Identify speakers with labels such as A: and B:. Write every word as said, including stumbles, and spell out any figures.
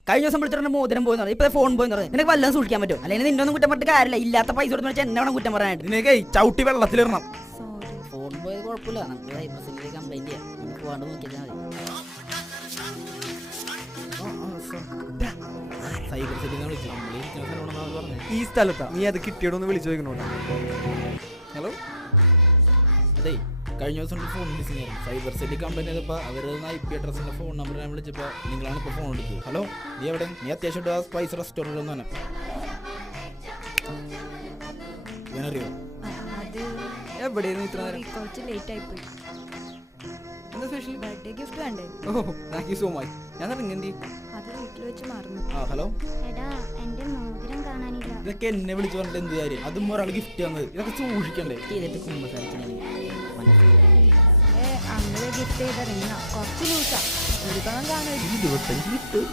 A: കഴിഞ്ഞ ദിവസം വിളിച്ചിട്ട് മോതിരം പോയി പറഞ്ഞു, ഇപ്പൊ ഫോൺ പോയി പറഞ്ഞു. നിനക്ക് വല്ലതും സൂക്ഷിക്കാൻ പറ്റും, അല്ലെങ്കിൽ നിന്നൊന്നും കുറ്റം പറഞ്ഞിട്ട് കാര്യമില്ല. ഇല്ലാത്ത പൈസ കൊടുത്ത് എന്നെ വേണം കുറ്റം പറയാനായിട്ട്.
B: നിനക്ക് ചവിട്ടി വെള്ളത്തിലിടണം.
A: ഫോൺ പോയത് കുഴപ്പമില്ല, നമുക്ക് സൈബർ സെല്ലിൽ കംപ്ലൈന്റ് ചെയ്യാം. നമുക്ക് പോകാണ്ട് നോക്കിയാൽ മതി.
B: സൈബർ സെല്ലിൽ വിളിച്ചു പറഞ്ഞു
C: ഈ സ്ഥലത്താ നീ അത് കിട്ടിയോടൊന്ന് വിളിച്ചു ചോദിക്കണോടാ.
B: ഹലോ, അതെ കഴിഞ്ഞ ദിവസം ഫോൺ മിസ്സിംഗ് ആയിരുന്നു. സൈബർ സെല്ലിൽ കംപ്ലൈൻറ്റ് ചെയ്തപ്പോൾ അവർ ഐ പി അഡ്രസ്സിൻ്റെ ഫോൺ നമ്പർ ഞാൻ വിളിച്ചപ്പോൾ നിങ്ങളാണ് ഇപ്പോൾ ഫോൺ എടുത്തത്. ഹലോ, നീ എവിടെ? നീ അത്യാവശ്യമായിട്ട് ആ സ്പൈസ് റെസ്റ്റോറൻറ്റ് ഒന്ന് തന്നെ ഞാനറിയോ
C: എവിടെയായിരുന്നു ഇത്ര നേരം?
D: കുറച്ച് ലേറ്റ് ആയിപ്പോയി.
C: എന്താ സ്പെഷ്യൽ?
D: ബർത്ത്ഡേ ഗിഫ്റ്റ് വേണ്ടേ?
C: Oh thank you so much. ഞാൻ ഇറങ്ങി.
D: അത് വീട്ടിൽ വെച്ച് മറന്നു.
B: ആ ഹലോ,
E: എടാ എന്റെ മോതിരം കാണാനില്ല.
B: ഇതൊക്കെ എന്നെ വിളിച്ച് പറഞ്ഞിട്ട് എന്ത് കാര്യം? അതും ഒരാൾ ഗിഫ്റ്റ് തന്നത്, ഇതൊക്കെ സൂക്ഷിക്കണ്ടേ?
A: ചെയ്തിട്ട് കുമ്പസാരിച്ച് ഞാൻ
D: ഏ അങ്ങനെ ഗിഫ്റ്റ് ചെയ്ത റിങ്ങ കുറച്ച് ലൂസാ. ഒരു കാണാൻ കാണും.
A: ഇരുപത്തഞ്ച് കിട്ടും.